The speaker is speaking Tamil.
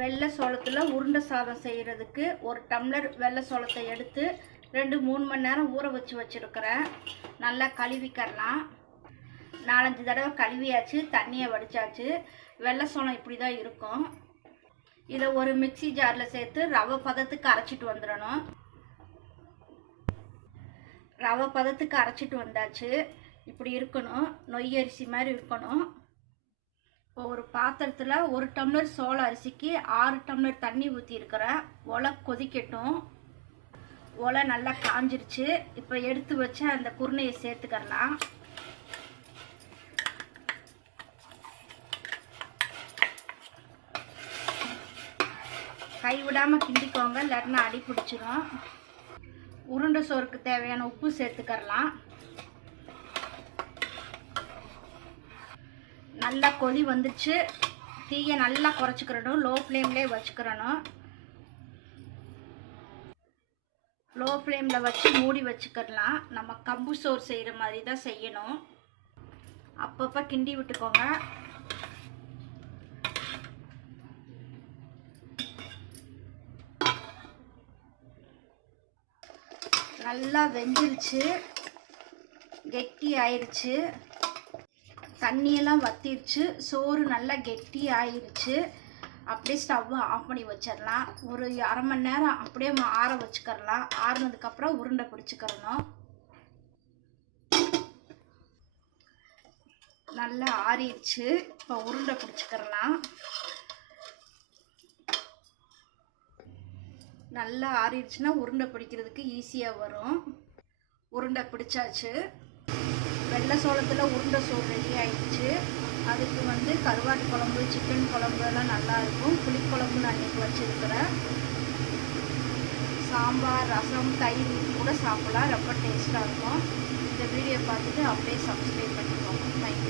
வெள்ளை சோளத்தில் உருண்டை சாதம் செய்கிறதுக்கு ஒரு டம்ளர் வெள்ளை சோளத்தை எடுத்து ரெண்டு மூணு மணி நேரம் ஊற வச்சு வச்சுருக்கிறேன். நல்லா கழுவிக்கரலாம். நாலஞ்சு தடவை கழுவியாச்சு தண்ணியை வடிச்சாச்சு. வெள்ளை சோளம் இப்படி தான் இருக்கும். இதை ஒரு மிக்ஸி ஜாரில் சேர்த்து ரவை பதத்துக்கு அரைச்சிட்டு வந்துடணும். ரவை பதத்துக்கு அரைச்சிட்டு வந்தாச்சு. இப்படி இருக்கணும். நொய் அரிசி மாதிரி இருக்கணும். ஒரு பாத்திரத்தில் ஒரு டம்ளர் சோள அரிசிக்கு ஆறு டம்ளர் தண்ணி ஊற்றிருக்கிறேன் ஒலை கொதிக்கட்டும். ஒலை நல்லா காஞ்சிருச்சு. இப்போ எடுத்து வச்ச அந்த குருணையை சேர்த்துக்கலாம் கைவிடாமல் கிண்டிக்கோங்க இல்லாட்டினா அடி பிடிச்சிரும். உருண்டை சோறுக்கு தேவையான உப்பு சேர்த்துக்கரலாம் நல்லா கொதி வந்துச்சு. தீயை நல்லா குறைச்சிக்கிறணும். லோ ஃப்ளேம்லே வச்சுக்கிறணும். லோ ஃப்ளேமில் வச்சு மூடி வச்சுக்கிடலாம் நம்ம கம்பு சோறு செய்கிற மாதிரி தான் செய்யணும். அப்பப்போ கிண்டி விட்டுக்கோங்க. நல்லா வெந்துருச்சு. கெட்டி ஆயிடுச்சு தண்ணியெல்லாம் வத்திருச்சு. சோறு நல்லா கெட்டி ஆயிடுச்சு அப்படியே ஸ்டவ்வை ஆஃப் பண்ணி வச்சிடலாம் ஒரு அரை மணி நேரம் அப்படியே ஆற வச்சுக்கரலாம் ஆறுனதுக்கப்புறம் உருண்டை பிடிச்சிக்கிறணும் நல்லா ஆறிடுச்சு இப்போ உருண்டை பிடிச்சிக்கிறலாம் நல்லா ஆறிடுச்சுன்னா உருண்டை பிடிக்கிறதுக்கு ஈஸியாக வரும். உருண்டை பிடிச்சாச்சு. வெள்ளை சோளத்தில் உருண்டை சோறு ரெடி ஆயிடுச்சு. அதுக்கு வந்து கருவாட்டு குழம்பு சிக்கன் குழம்பு எல்லாம் நல்லாயிருக்கும் புளிக்குழம்பு நான் இன்றைக்கி வச்சுருக்கிறேன். சாம்பார் ரசம் தயிர் கூட சாப்பிடலாம். ரொம்ப டேஸ்ட்டாக இருக்கும். இந்த வீடியோ பார்த்துட்டு அப்படியே சப்ஸ்கிரைப் பண்ணிக்கோங்க.